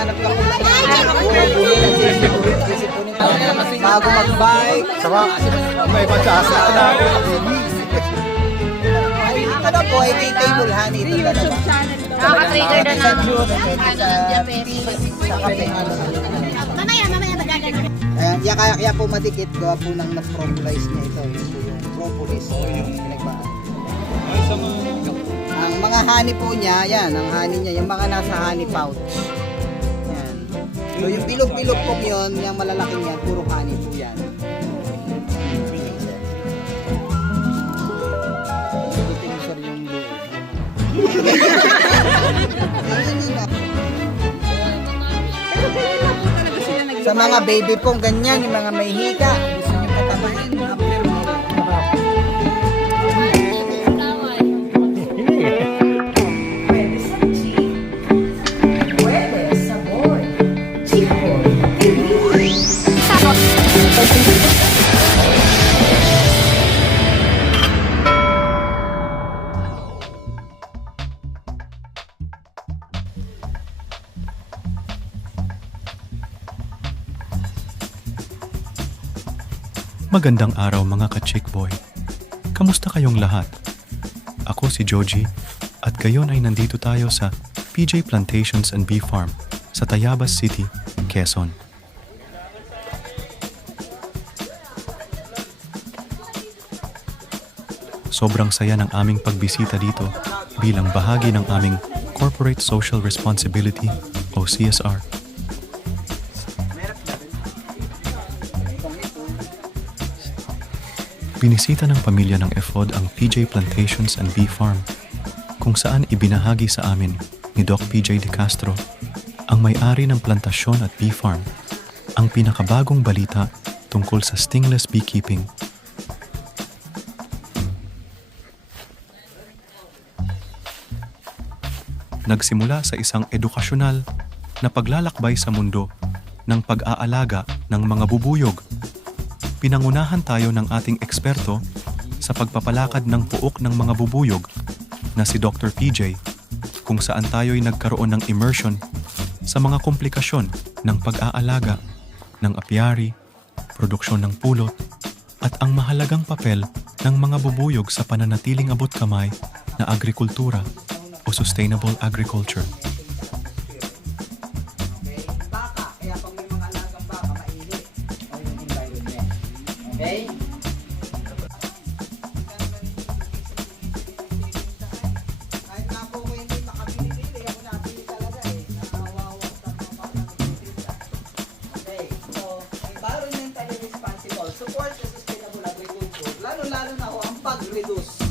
naghahanap ka po ng bago mag-bike. Sama, may pagkasa na ako. Ano po, ay may table honey. Ito YouTube channel daw. Nakaka-trigger na sa ng juice, ano ng diabetes. sa kape. Mamaya magagaling. Ayan, kaya po madikit, gawa po ng na-propolis niya ito. Yung propolis, yung pinagbaan. Ang mga honey po niya, yan, ang honey niya, yung mga nasa honey pouch. Yan. So yung bilog-bilog po yun, yung malalaking yan, puro honey po yan. Ikutin mo sir yung loob. Sa mga baby pong ganyan, yung mga may hika, gusto nyo patabahin, Magandang araw mga ka-chick boy. Kamusta kayong lahat? Ako si Joji at gayon ay nandito tayo sa PJ Plantations and Bee Farm sa Tayabas City, Quezon. Sobrang saya ng aming pagbisita dito bilang bahagi ng aming Corporate Social Responsibility o CSR. Binisita ng pamilya ng EFOD ang PJ Plantations and Bee Farm kung saan ibinahagi sa amin ni Doc PJ De Castro, ang may-ari ng plantasyon at bee farm, ang pinakabagong balita tungkol sa stingless beekeeping. Nagsimula sa isang edukasyonal na paglalakbay sa mundo ng pag-aalaga ng mga bubuyog. Pinangunahan tayo ng ating eksperto sa pagpapalakad ng puok ng mga bubuyog na si Dr. PJ, kung saan tayo'y nagkaroon ng immersion sa mga komplikasyon ng pag-aalaga ng apiary, produksyon ng pulot, at ang mahalagang papel ng mga bubuyog sa pananatiling abot kamay na agrikultura o sustainable agriculture. Okay? Kahit nga po ko hindi makapili, ako napili talaga eh. Okay, so environmentally responsible, support the sustainable agriculture, lalo-lalo na ho ang pag-reduce.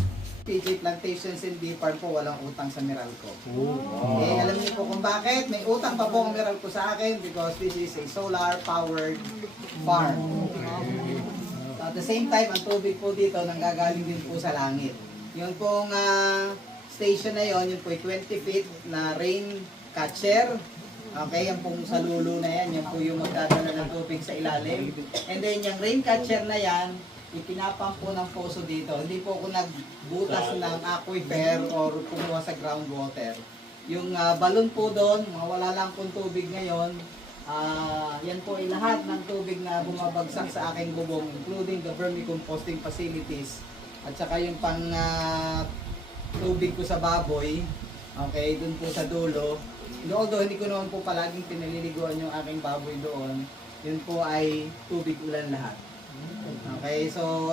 PJ Plantations and Bee Farm po, walang utang sa Meralco. Okay, alam niyo po kung bakit? May utang pa po ang Meralco sa akin because this is a solar-powered farm. At the same time, ang tubig po dito nanggagaling din po sa langit. Yung pong station na yon, yun po 20 feet na rain catcher. Okay, yung pong sa lulo na yan, yung po yung magdadala ng tubig sa ilalim. And then yung rain catcher na yan, ipinapump po ng poso dito. Hindi po ako nagbutas ng aquifer or kumuha sa groundwater. Yung balon po doon, wala lang pong tubig ngayon. Yan po ay lahat ng tubig na bumabagsak sa aking bubong, including the vermicomposting facilities at saka yung pang tubig ko sa baboy, okay, dun po sa dulo. Although hindi ko naman po palaging pinaliliguan yung aking baboy doon, yun po ay tubig ulan lahat. Okay, so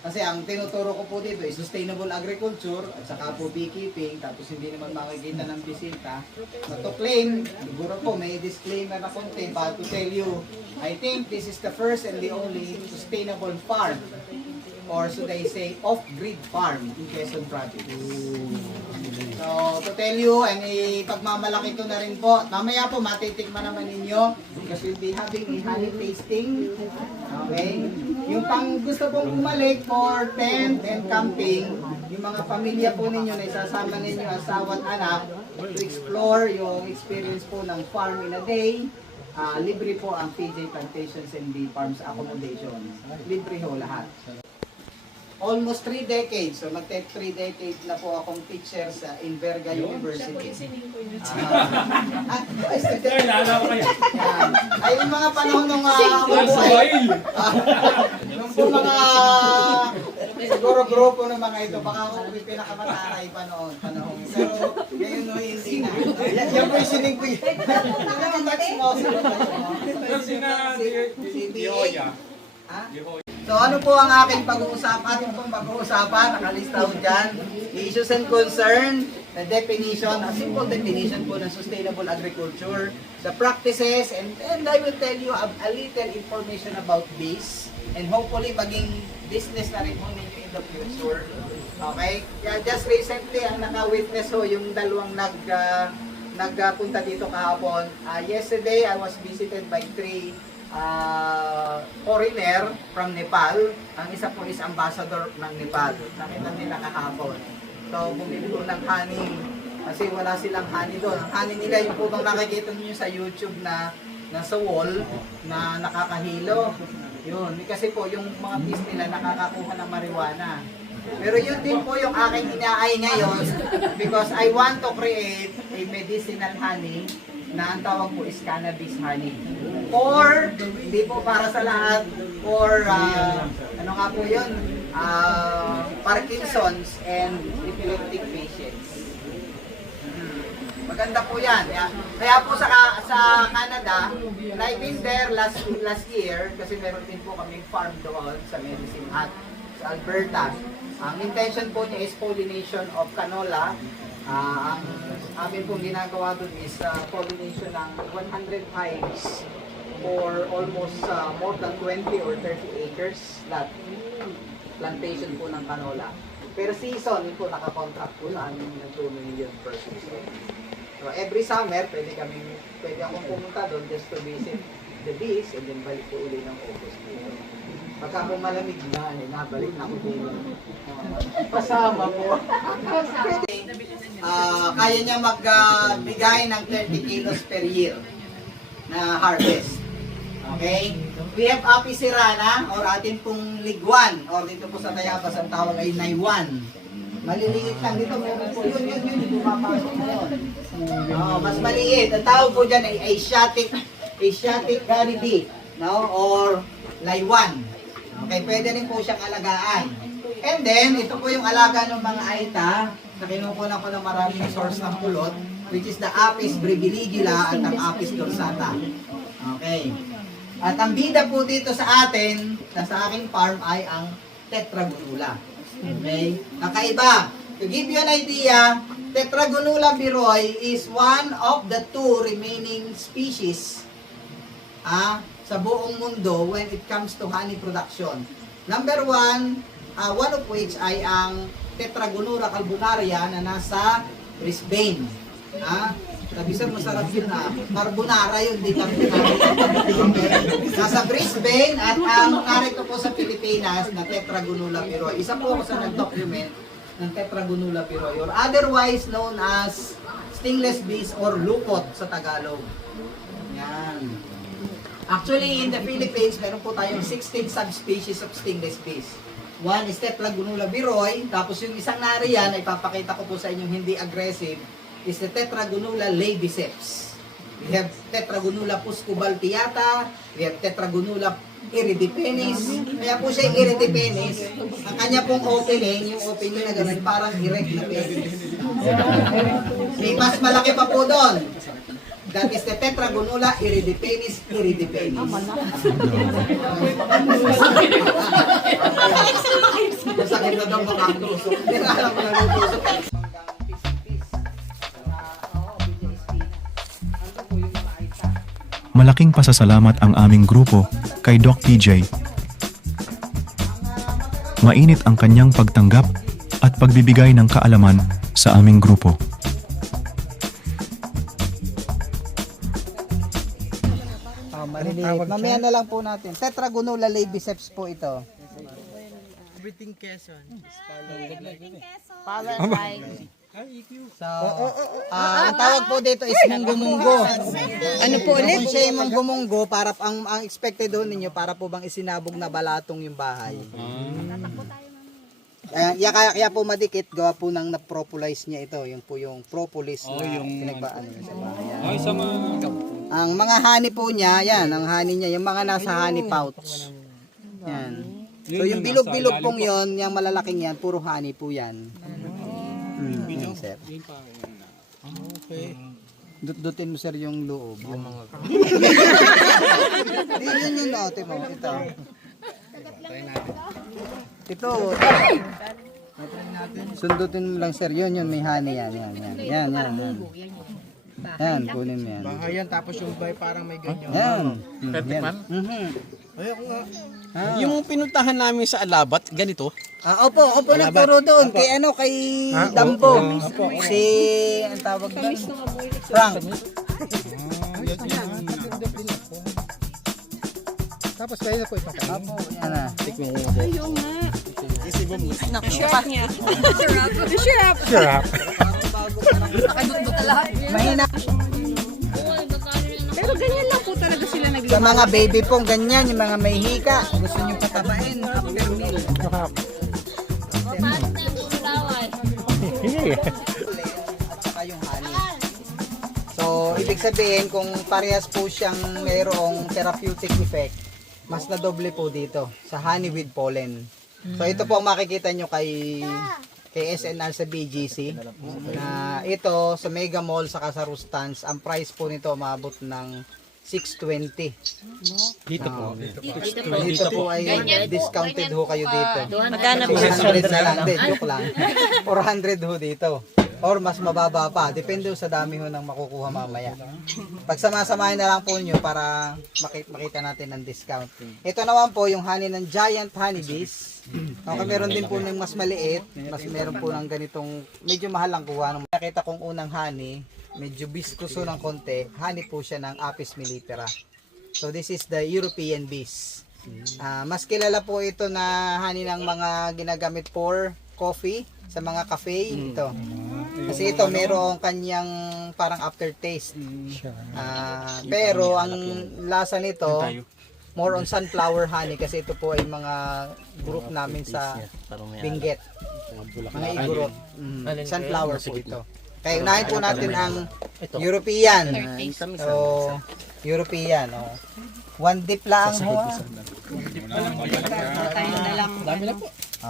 kasi ang tinuturo ko po dito is sustainable agriculture at saka po beekeeping, tapos hindi naman makikita ng bisita. But to claim, siguro po may disclaimer na konti, but to tell you, I think this is the first and the only sustainable farm, or should I say off-grid farm in Quezon Province. So to tell you, and ipagmamalaki ko na rin po, mamaya po matitikman naman ninyo because we'll be having a honey tasting. Okay? Yung pang gusto pong bumalik for tent and camping, yung mga pamilya po ninyo na isasama ninyo asawa at anak to explore yung experience po ng farm in a day. Libre po ang PJ Plantations and Bee Farms accommodation. Libre ho lahat. almost 3 decades. So magte 3 decades na po akong teacher sa Inverga University. Yan. Ay, yung mga panahon nung nung po mga siguro grupo ng mga ito, baka ako yung pinakamataray pa noon. Panahon. Pero ngayon no, hindi na. Yan po yung sining ko yun. Ano ang batch mo? Si Dioya. Ha? So ano po ang aking ating pong pag-uusapan, nakalista ko dyan, the issues and concern, the definition, a simple definition po ng sustainable agriculture, the practices, and I will tell you a little information about this, and hopefully maging business na rin po ninyo in the future. Okay? Yeah, just recently, ang naka-witness ho yung dalawang nagpunta dito kahapon. Yesterday, I was visited by 3 foreigner from Nepal. Ang isa po is ambassador ng Nepal. Nakita nila kahapon. So, bumili po ng honey. Kasi wala silang honey doon. Ang honey nila, yung po bang nakikita niyo sa YouTube na nasa wall na nakakahilo. Yun. Kasi po, yung mga bees nila nakakakuha ng marijuana. Pero yun din po yung aking inaay ngayon because I want to create a medicinal honey na ang tawag po is cannabis honey. Or, hindi po para sa lahat, or ano nga po yun, Parkinson's and epileptic patients. Maganda po yan. Kaya po sa Canada, and I've been there last year, kasi meron din po kaming farm doon sa Medicine Hat, sa Alberta. Ang intention po niya is pollination of canola. Ang amin pong ginagawa doon is pollination ng 100 hives for almost more than 20 or 30 acres lahat. Plantation po ng canola. Pero season, yun po nakakontract po sa amin ng 2 million per season. So every summer, pwede akong pumunta doon just to visit the bees and then balik po uli ng August dito. Pagka po malamig na, nabalik na ako dito. Pasama po. Kaya niya magbigay ng 30 kilos per year na harvest. Okay? We have Apicirana or atin pong liguan or dito po sa Tayabas ang tawag ay naiwan. Maliliit lang dito. Meron po yun. Hindi pumapasok na yun. Mas maliit. Ang tawag po dyan ay Asiatic Caribe. No? Or laywan. Okay, pwede rin po siyang alagaan. And then, ito po yung alaga ng mga aita na kinukunan ko ng maraming source ng pulot, which is the Apis breviligula at ang Apis dorsata. Okay. At ang bida po dito sa atin, na sa aking farm, ay ang Tetragonula. Okay? Kakaiba. To give you an idea, Tetragonula biroi is one of the 2 remaining species sa buong mundo when it comes to honey production. Number 1, one of which ay ang Tetragonura carbonaria na nasa Brisbane. Sabi sir, masarap yun carbonara yun, di carbonara. Nasa Brisbane at ang narito po sa Pilipinas na Tetragonula biroi. Isa po ako sa nag-document ng Tetragonula biroi or otherwise known as stingless bees or lukot sa Tagalog. Yan. Actually, in the Philippines, meron po tayong 16 subspecies of stingless bees. One is Tetragonula biroi, tapos yung isang nariyan, ay papakita ko po sa inyong hindi aggressive, is the Tetragonula laeviceps. We have Tetragonula puscubaltiata, we have Tetragonula iridipenis. Kaya po siya iridipenis. Ang kanya pong opening, yung opening na ganun, parang erect na penis. May mas malaki pa po doon. That is the Tetragonula iridipenis iridipenis. Masakit na daw makatusok. Alam mo na natusok. Malaking pasasalamat ang aming grupo kay Doc PJ. Mainit ang kanyang pagtanggap at pagbibigay ng kaalaman sa aming grupo. Maliliit. Mamaya na lang po natin. Tetragonula laeviceps po ito. Everything Quezon is Power by. So, ang tawag po dito is munggo-munggo. Ano po ulit? Kung siya yung munggo-munggo, para ang expected doon ninyo, para po bang isinabog na balatong yung bahay. Kaya po madikit, gawa po ng na-propolis niya ito. Yung po yung propolis na pinagbaan niya sa bahay. Ay, sa mga... Ang mga honey po niya, yan, ang honey niya, yung mga nasa honey pouch. Yan. So yung bilog-bilog pong yon, yung malalaking yan, puro honey po yan. Yan, sir. Okay. Dut-dutin mo sir yung loob. Yung mga... Yun yung lote mo. Ito. Ito. Sundutin mo lang sir. Yun, may honey yan. Yan. Yan, kunin mo yan. Ayan, tapos yung bay parang may ganyan. Yan. Ayoko nga. Yung pinuntahan namin sa Alabat, ganito. Opo, nagturo doon. Kay Dambo. Si, ang tawag doon? Frank. Tapos kayo na po ipakain. Opo, yan na. Mahina. Pero ganyan lang po talaga sila Sa mga baby pong ganyan, yung mga may hika, gusto nyo patabain after meal. At saka yung honey. So, ibig sabihin, kung parehas po siyang mayroong therapeutic effect, mas na doble po dito sa honey with pollen. So, ito po ang makikita nyo kay SNR sa BGC na ito sa Mega Mall sa Kasarustans, ang price po nito umabot ng 620. Dito po. Dito po ay discounted ho kayo dito. Magkano po? 600 na lang. Hindi, joke lang. 400 ho dito. Or mas mababa pa. Depende ho sa dami ho ng makukuha mamaya. Pag sama-samahin na lang po nyo para makita natin ng discount. Ito naman po yung honey ng Giant Honeybees. Okay, meron din po ng mas maliit. Mas meron po ng ganitong medyo mahal lang kuha. Nakita kong unang honey, medyo viscoso ng konti. Honey po siya ng Apis mellifera. So this is the European bees. Mas kilala po ito na honey ng mga ginagamit for coffee sa mga cafe ito. Kasi ito merong kanyang parang aftertaste. Pero ang lasa nito more on sunflower honey kasi ito po ay mga group namin sa Benguet. Mga igurot. Sunflower po ito. Kaya unahin po natin ang European. So, European. One dip lang ho.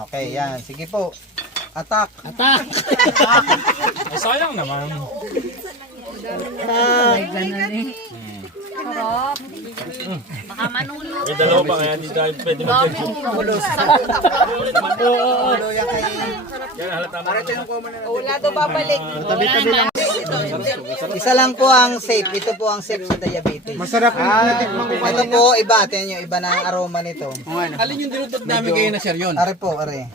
Okay, yan. Sige po. Attack. Ay, sayang naman. Sarap. Baka manulog. May dalawa pa kaya hindi tayo pwede Ulos. Ulo yan kay... Wala daw babalik. Isa lang po ang safe. Ito po ang safe sa diabetes. Masarap yung natikman ko. Ito po iba. Tingnan nyo. Iba na ang aroma nito. Alin yung dinutot namin kayo na sir yun? Are po, are.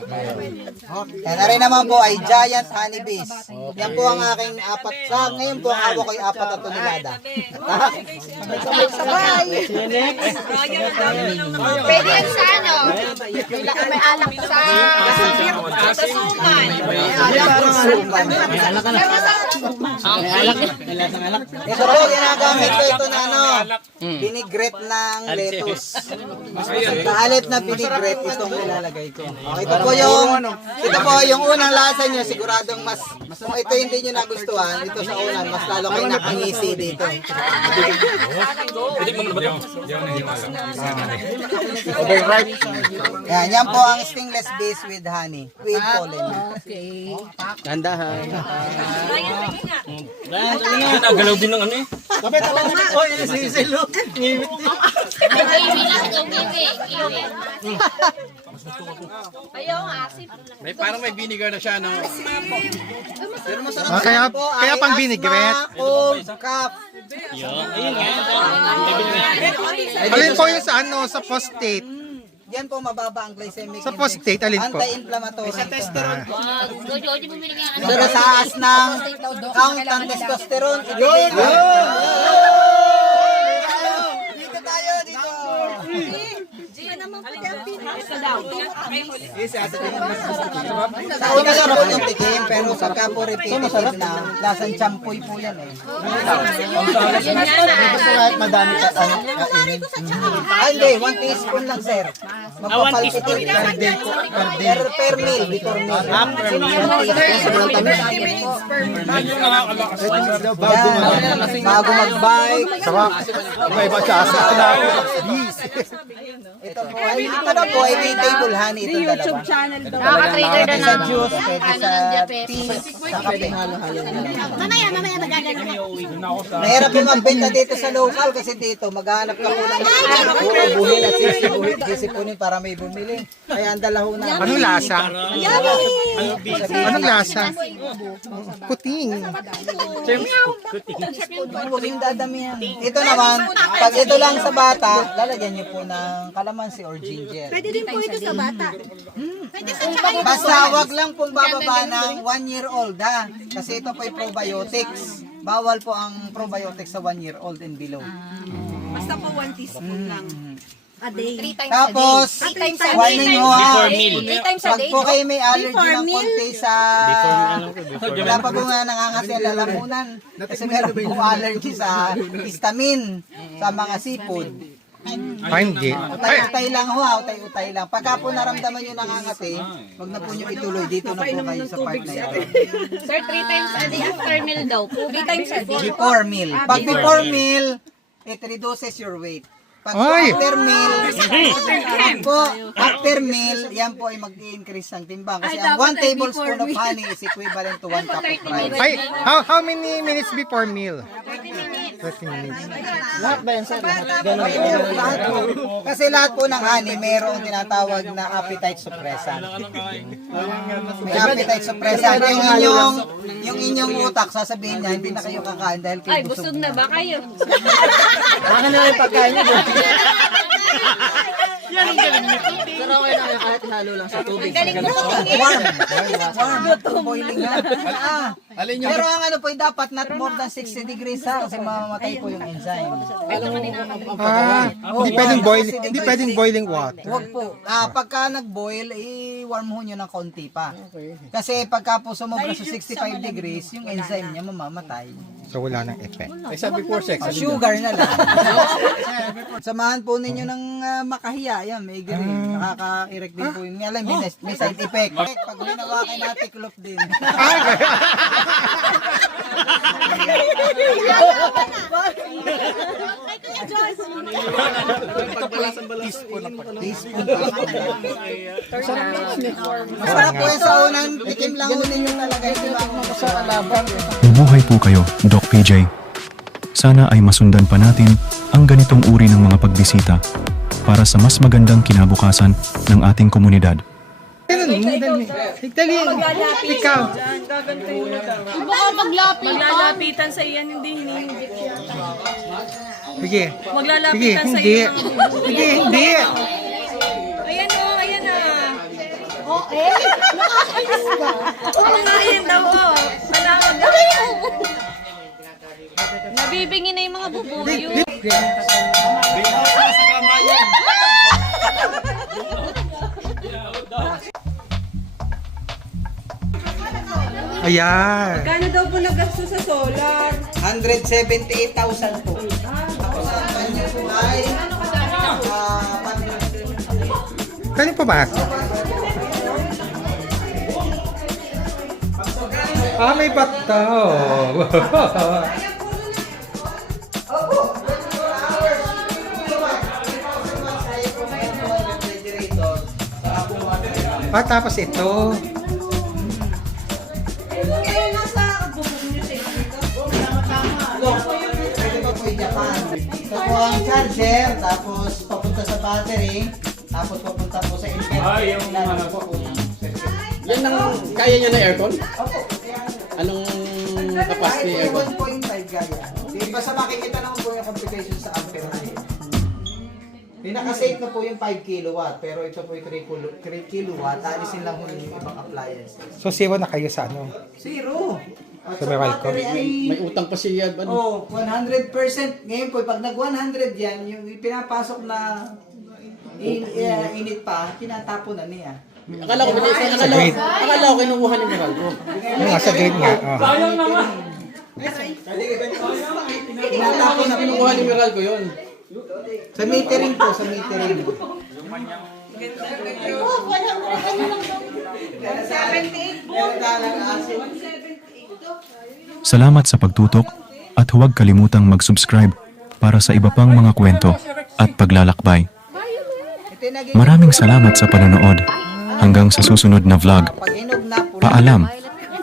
Yan, are naman po ay Giant Honeybees. Yan po ang aking apat. Ngayon po ang hawak ko yung 4 na tonelada. Sabay! Pwede yan sa ano? May alak sa... Sa suman. Ito po, ginagamit ko ito na ano, vinaigrette ng lettuce. Naalit na vinaigrette itong nilalagay ko. Ito po yung unang lasa nyo, siguradong mas, kung ito hindi nyo nagustuhan, ito sa unan, mas lalo kayo nakangisi dito. Yan po ang stainless base with honey, with pollen. Dandahan. Nagalaw din ng ano eh. Oy, sisilo. Ngimit din. Ayaw nga, asip. Parang may vinegar na siya, no? Pero masarap Kaya pang vinaigrette. Cold cup. Alin po yung sa ano, sa phosphate? Yan po mababa ang glycemic Sa index. phosphate, alin po? Anti-inflammatory. Sa testosterone. Jojo, bumili nga. So, nataas ng count ng testosterone. Yun! Dito tayo, dito. Sa una lang po yung tikim, pero pagka po repetitive na, lasang champoy po yan eh. Kahit madami ka kainin. Hindi, 1 teaspoon lang sir. Magpapalpitin per day po. Per meal, before meal. Bago mag-bike. May iba siya sa Ito po ay may table honey itong dalawa. Nakaka-trigger na Sa ng juice, pwede sa diabetes. tea, sa kape. Mamaya magagano. Mahirap yung magbenta dito sa local kasi dito maghanap ka muna ng buhin at sisipunin para may bumili. Kaya ang dala ho na. Anong lasa? Anong lasa? Puting. Huwag yung dadamihan. Ito naman, pag ito lang sa bata, lalagyan niyo po ng kalamansi or ginger. Pwede din po ito sa bata. Basta wag lang pong bababa ng 1-year-old ha. Kasi ito po ay probiotics. Bawal po ang probiotics sa 1-year-old and below. Basta po 1 teaspoon lang. A day. 3 times Tapos, a day. 3 times a day. warning ho ha. 3 times a Pag day. po kayo may allergy ng konti sa... Wala pa po nga nangangas yung lalamunan. Kasi meron po allergy sa histamine, sa mga seafood. Hindi. Utay-utay lang ho ha, utay-utay lang. Pagka po naramdaman nyo nangangati, wag na po nyo ituloy dito na po kayo sa part na yun. Sir, 3 times a day after meal daw po. 3 times a day. Before meal. Pag before meal, it reduces your weight. Pag Ay! after meal, yan po ay mag-i-increase ng timbang. Kasi ang 1 tablespoon of honey is equivalent to 1 cup of rice. Ay, how many minutes before meal? 30 minutes. Lahat ba yan sir? Lahat po. Kasi lahat po ng honey, mayroong tinatawag na appetite suppressant. May appetite suppressant. Yung inyong utak, sasabihin niya, hindi na kayo kakain dahil kayo Ay, busog na ba kayo? Baka na yung pagkain niyo. Galing mo. Warm. Boiling na. Alin yung Pero ang ano po, dapat not more than 60 degrees ha, kasi mamamatay po yung enzyme. Hindi pwedeng boiling, hindi pwedeng boiling water. Huwag po. Pagka nag-boil, i-warm ho nyo ng konti pa. Kasi pagka po sumobra sa 65 degrees, yung enzyme niya mamamatay. So wala nang effect. Ay, sabi before sex. Sugar na lang. Samahan po ninyo ng makahiya. Yan, may green. Nakaka-erect din po yun. Alam, may side effect. Pag hinawakan natin, klop din. Masarap po yan sa unan. Tikim lang unin yung talaga. Hindi ba ako sa alaban. Mabuhay po kayo, Doc PJ. Sana ay masundan pa natin ang ganitong uri ng mga pagbisita para sa mas magandang kinabukasan ng ating komunidad. Dali. Ikaw. Baka maglapit. Maglalapitan sa iyan, hindi hinihinggit yan. Sige. Sige, Maglalapitan sa hindi. iyo. Sige, hindi. Ayan o, ayan na. Oh, eh? Oo nga, ayan daw o. Malawag. Nabibingi na yung mga bubuyo. Ayan. Kano daw po nagasto sa solar? 178,000 po. Tapos ang kanya po ay Kano pa ba? May bata. Tapos ito. pwede pa po yung Japan. Ito po ang charger, tapos papunta sa battery, tapos papunta po sa inverter. Yan ang kaya nyo na aircon? Opo. Anong Kahit capacity po aircon? 1.5 gaya. Di ba sa makikita naman po yung computation sa ampere na yun. Pinaka-safe na po yung 5 kilowatt, pero ito po yung 3 kilowatt, alisin lang po yung ibang appliances. So, zero na kayo sa ano? Zero! At So, sa may welcome. battery ay... May utang pa siya. Ano? Oh, 100%. Ngayon po, pag nag 100 yan, yung pinapasok na Init pa, tinatapon na niya. Akala ko kinukuha ni Meralco. Yung nasa grade nga. Oh. Tinatapon na Kinukuha ni Meralco yun. Sa metering po, sa metering. Salamat sa pagtutok at huwag kalimutang mag-subscribe para sa iba pang mga kwento at paglalakbay. Maraming salamat sa panonood. Hanggang sa susunod na vlog. Pag hinog na, pula. Paalam.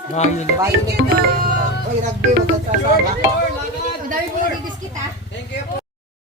Violet. Oy, rugby, wag ka sasama. Madami po yung kita.